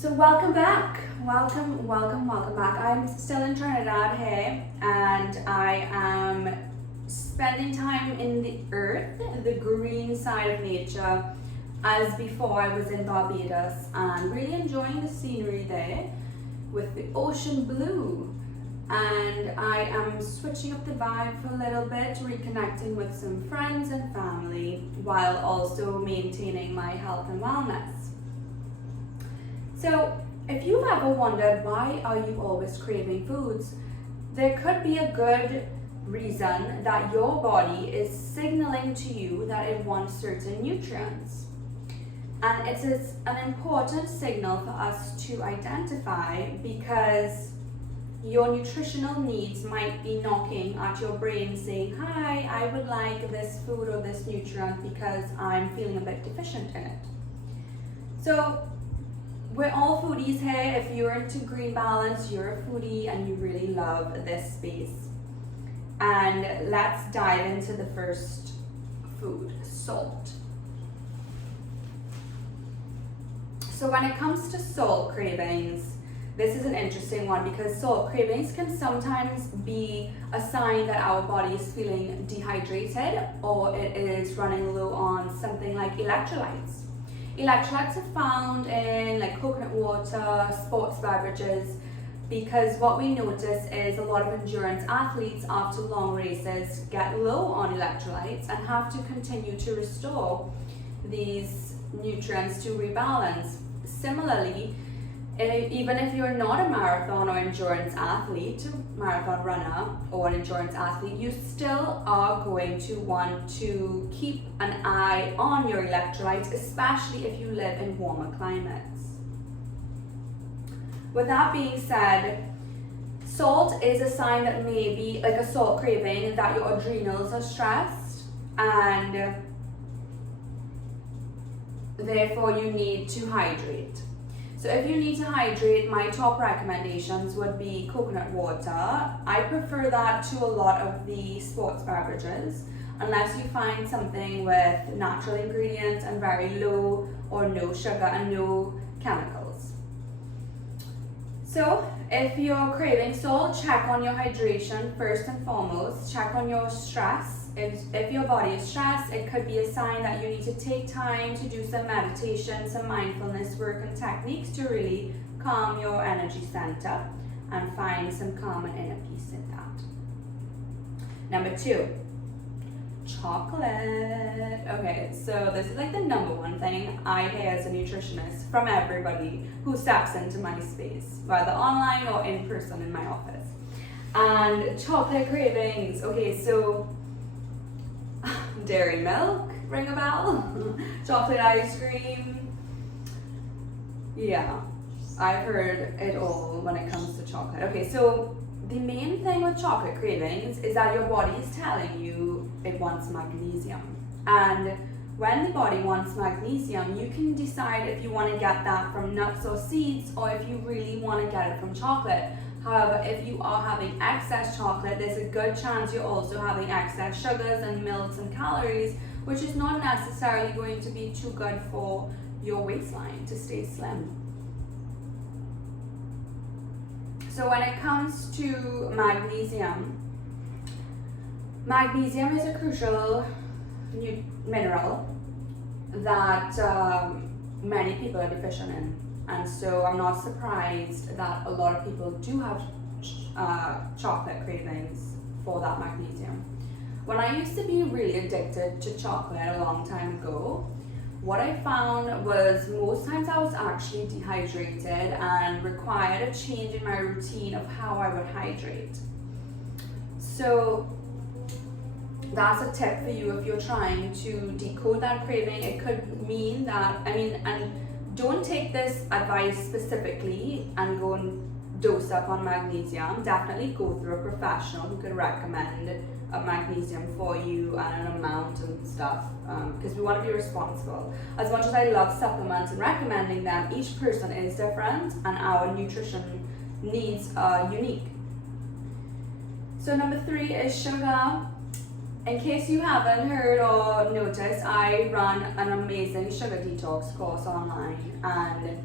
So welcome back, welcome back. I'm still in Trinidad here, and I am spending time in the earth, the green side of nature, as before I was in Barbados, and really enjoying the scenery there with the ocean blue. And I am switching up the vibe for a little bit, reconnecting with some friends and family while also maintaining my health and wellness. So if you've ever wondered why are you always craving foods, there could be a good reason that your body is signaling to you that it wants certain nutrients. And it is an important signal for us to identify, because your nutritional needs might be knocking at your brain saying, hi, I would like this food or this nutrient because I'm feeling a bit deficient in it. So we're all foodies here. If you're into green balance, you're a foodie and you really love this space. And let's dive into the first food, salt. So when it comes to salt cravings, this is an interesting one, because salt cravings can sometimes be a sign that our body is feeling dehydrated, or it is running low on something like electrolytes. Electrolytes are found in like coconut water, sports beverages, because what we notice is a lot of endurance athletes after long races get low on electrolytes and have to continue to restore these nutrients to rebalance. Similarly, even if you're not a marathon or endurance athlete, marathon runner or an endurance athlete, you still are going to want to keep an eye on your electrolytes, especially if you live in warmer climates. With that being said, salt is a sign that maybe, like a salt craving, that your adrenals are stressed and therefore you need to hydrate. So if you need to hydrate, my top recommendations would be coconut water. I prefer that to a lot of the sports beverages, unless you find something with natural ingredients and very low or no sugar and no chemicals. So if you're craving salt, check on your hydration first and foremost. Check on your stress. If your body is stressed, it could be a sign that you need to take time to do some meditation, some mindfulness work and techniques to really calm your energy center and find some calm and inner peace in that. Number 2, chocolate. Okay, so this is like the number one thing I hear as a nutritionist from everybody who steps into my space, whether online or in person in my office. And chocolate cravings. Okay, so dairy milk, ring a bell? Chocolate ice cream. Yeah, I've heard it all when it comes to chocolate. Okay, so the main thing with chocolate cravings is that your body is telling you it wants magnesium. And when the body wants magnesium, you can decide if you want to get that from nuts or seeds, or if you really want to get it from chocolate. However, if you are having excess chocolate, there's a good chance you're also having excess sugars and milks and calories, which is not necessarily going to be too good for your waistline to stay slim. So when it comes to magnesium is a crucial mineral that many people are deficient in. And so I'm not surprised that a lot of people do have chocolate cravings for that magnesium. When I used to be really addicted to chocolate a long time ago, what I found was most times I was actually dehydrated and required a change in my routine of how I would hydrate. So that's a tip for you if you're trying to decode that craving. It could mean that, and don't take this advice specifically and go and dose up on magnesium. Definitely go through a professional who could recommend a magnesium for you and an amount and stuff, because we want to be responsible. As much as I love supplements and recommending them, each person is different and our nutrition needs are unique. So number 3 is sugar. In case you haven't heard or noticed, I run an amazing sugar detox course online, and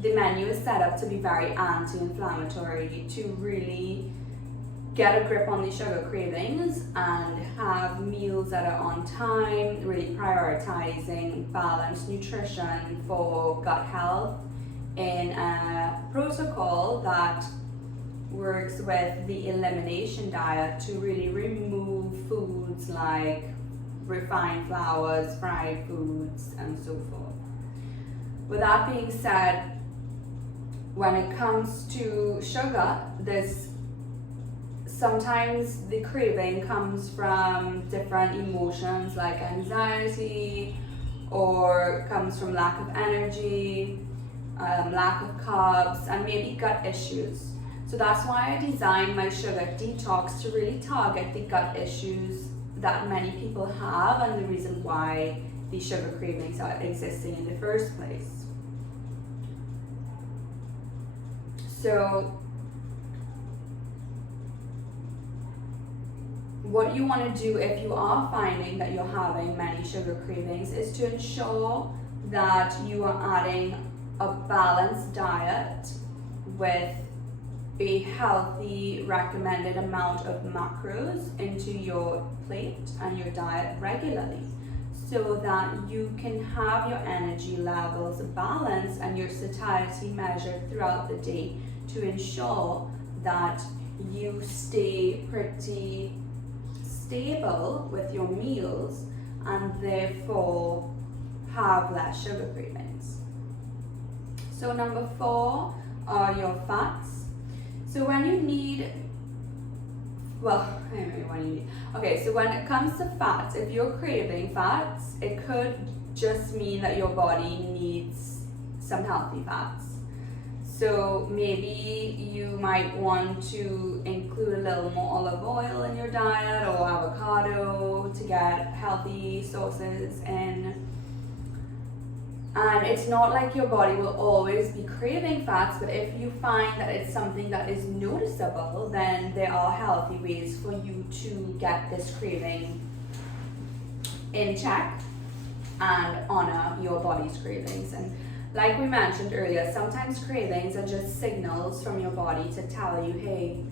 the menu is set up to be very anti-inflammatory, to really get a grip on the sugar cravings and have meals that are on time, really prioritizing balanced nutrition for gut health in a protocol that works with the elimination diet to really remove foods like refined flours, fried foods, and so forth. With that being said, when it comes to sugar, sometimes the craving comes from different emotions like anxiety, or comes from lack of energy, lack of carbs, and maybe gut issues. So that's why I designed my sugar detox to really target the gut issues that many people have and the reason why these sugar cravings are existing in the first place. So what you want to do if you are finding that you're having many sugar cravings is to ensure that you are adding a balanced diet with a healthy recommended amount of macros into your plate and your diet regularly, so that you can have your energy levels balanced and your satiety measured throughout the day to ensure that you stay pretty stable with your meals and therefore have less sugar cravings. So number 4 are your fats. So when you need, okay, so when it comes to fats, if you're craving fats, it could just mean that your body needs some healthy fats. So maybe you might want to include a little more olive oil in your diet, or avocado, to get healthy sources in. And it's not like your body will always be craving fats, but if you find that it's something that is noticeable, then there are healthy ways for you to get this craving in check and honor your body's cravings. And like we mentioned earlier, sometimes cravings are just signals from your body to tell you, hey,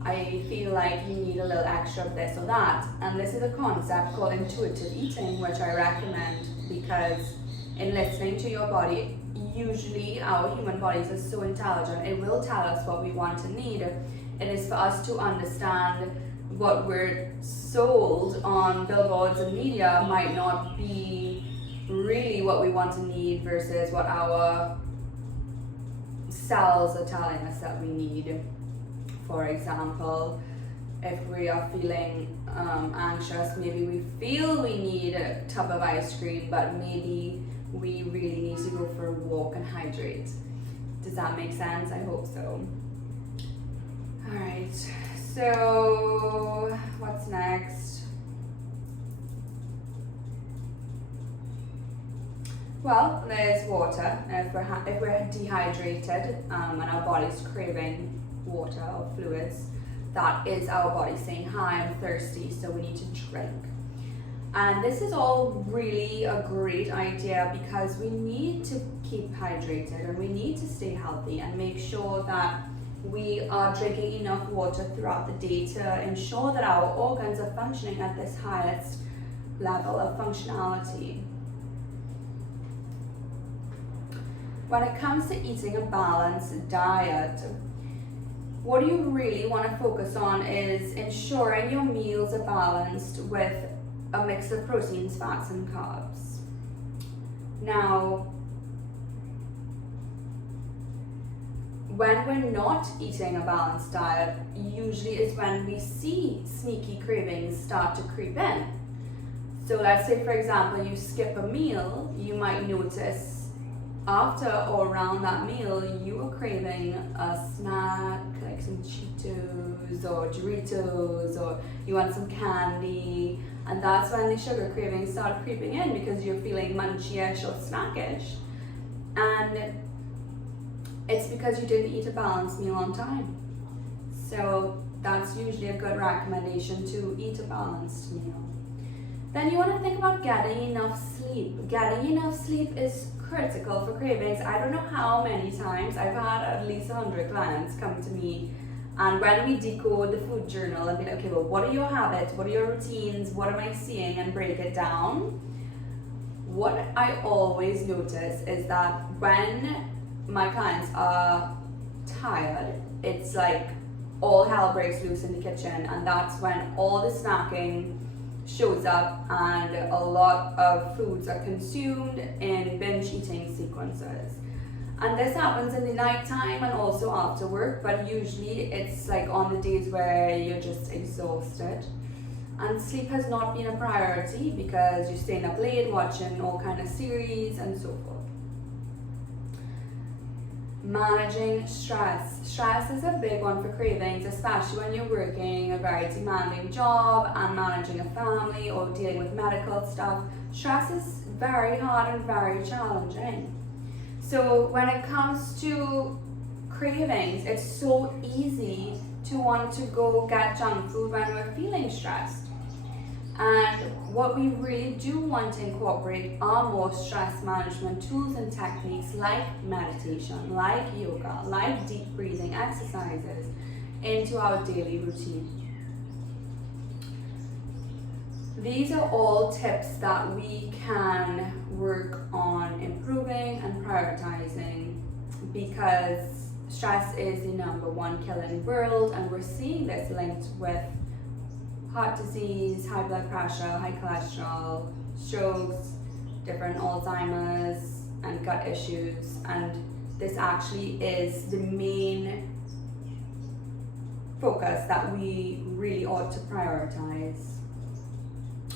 I feel like you need a little extra of this or that. And this is a concept called intuitive eating, which I recommend, because in listening to your body, usually our human bodies are so intelligent, it will tell us what we want and need. It is for us to understand what we're sold on billboards and media might not be really what we want and need versus what our cells are telling us that we need. For example, if we are feeling anxious, maybe we feel we need a tub of ice cream, but maybe we really need to go for a walk and hydrate. Does that make sense? I hope so. All right, so what's next? Well, there's water. If we're dehydrated and our body's craving water or fluids, that is our body saying, hi, I'm thirsty, so we need to drink. And this is all really a great idea, because we need to keep hydrated and we need to stay healthy and make sure that we are drinking enough water throughout the day to ensure that our organs are functioning at this highest level of functionality. When it comes to eating a balanced diet, what you really want to focus on is ensuring your meals are balanced with a mix of proteins, fats, and carbs. Now, when we're not eating a balanced diet, usually is when we see sneaky cravings start to creep in. So let's say, for example, you skip a meal, you might notice after or around that meal, you are craving a snack, like some Cheetos or Doritos, or you want some candy, and that's when the sugar cravings start creeping in, because you're feeling munchy-ish or snackish, and it's because you didn't eat a balanced meal on time. So that's usually a good recommendation, to eat a balanced meal. Then you want to think about getting enough sleep. Getting enough sleep is critical for cravings. I don't know how many times I've had at least 100 clients come to me, and when we decode the food journal and be like, okay, well, what are your habits? What are your routines? What am I seeing? And break it down. What I always notice is that when my clients are tired, it's like all hell breaks loose in the kitchen, and that's when all the snacking shows up and a lot of foods are consumed in binge eating sequences. And this happens in the night time and also after work, but usually it's like on the days where you're just exhausted. And sleep has not been a priority because you're staying up late watching all kind of series and so forth. Managing stress. Stress is a big one for cravings, especially when you're working a very demanding job and managing a family or dealing with medical stuff. Stress is very hard and very challenging. So when it comes to cravings, it's so easy to want to go get junk food when we're feeling stressed. And what we really do want to incorporate are more stress management tools and techniques like meditation, like yoga, like deep breathing exercises into our daily routine. These are all tips that we can work on improving and prioritizing, because stress is the #1 killer in the world, and we're seeing this linked with heart disease, high blood pressure, high cholesterol, strokes, different Alzheimer's, and gut issues. And this actually is the main focus that we really ought to prioritize.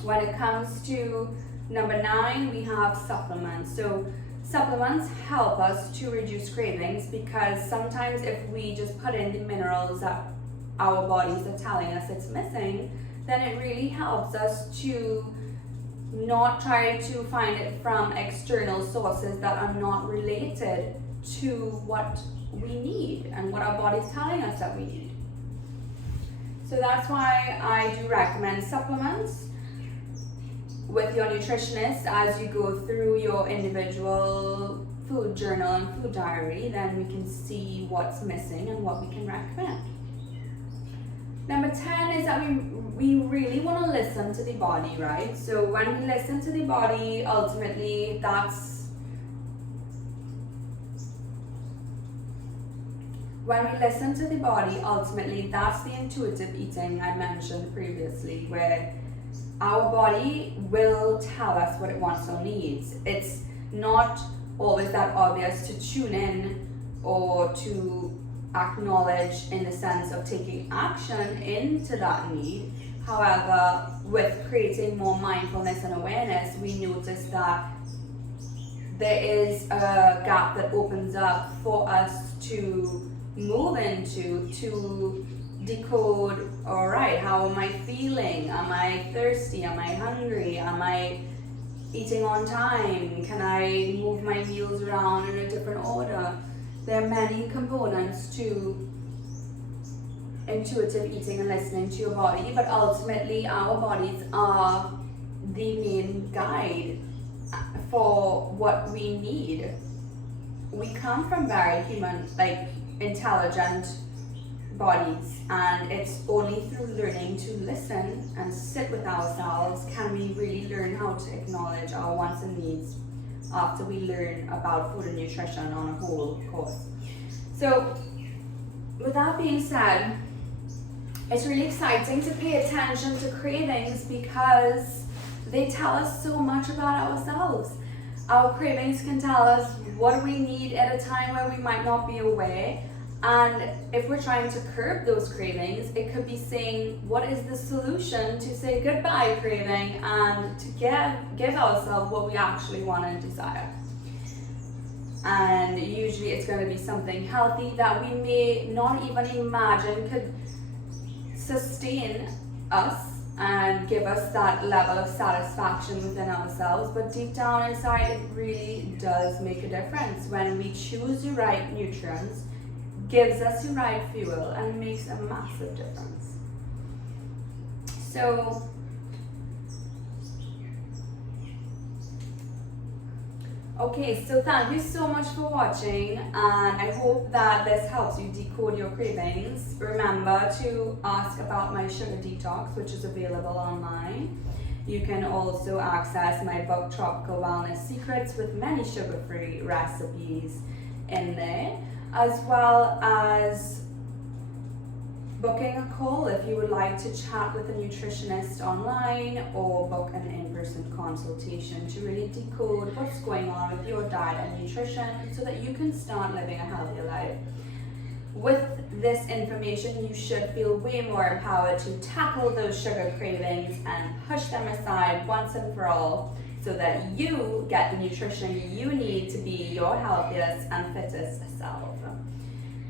When it comes to number 9, we have supplements. So supplements help us to reduce cravings, because sometimes if we just put in the minerals that our bodies are telling us it's missing, then it really helps us to not try to find it from external sources that are not related to what we need and what our body's telling us that we need. So that's why I do recommend supplements with your nutritionist as you go through your individual food journal and food diary. Then we can see what's missing and what we can recommend. Number 10 is that we really want to listen to the body, right? So when we listen to the body, ultimately that's the intuitive eating I mentioned previously, where our body will tell us what it wants or needs. It's not always that obvious to tune in or to acknowledge in the sense of taking action into that need. However, with creating more mindfulness and awareness, we notice that there is a gap that opens up for us to move into, to decode, all right, how am I feeling? Am I thirsty? Am I hungry? Am I eating on time? Can I move my meals around in a different order? There are many components to intuitive eating and listening to your body, but ultimately our bodies are the main guide for what we need. We come from very human, intelligent bodies, and it's only through learning to listen and sit with ourselves can we really learn how to acknowledge our wants and needs after we learn about food and nutrition on a whole course. So with that being said, it's really exciting to pay attention to cravings because they tell us so much about ourselves. Our cravings can tell us what we need at a time where we might not be aware. And if we're trying to curb those cravings, it could be saying, what is the solution to say goodbye craving and to give ourselves what we actually want and desire. And usually it's going to be something healthy that we may not even imagine could sustain us and give us that level of satisfaction within ourselves. But deep down inside, it really does make a difference when we choose the right nutrients, gives us the right fuel, and makes a massive difference. So Okay, so thank you so much for watching, and I hope that this helps you decode your cravings. Remember to ask about my sugar detox, which is available online. You can also access my book Tropical Wellness Secrets with many sugar-free recipes in there, as well as booking a call if you would like to chat with a nutritionist online, or book an in-person consultation to really decode what's going on with your diet and nutrition so that you can start living a healthier life. With this information, you should feel way more empowered to tackle those sugar cravings and push them aside once and for all, so that you get the nutrition you need to be your healthiest and fittest self.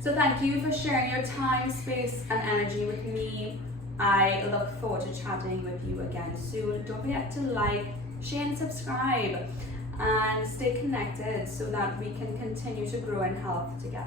So thank you for sharing your time, space, and energy with me. I look forward to chatting with you again soon. Don't forget to like, share, and subscribe, and stay connected so that we can continue to grow in health together.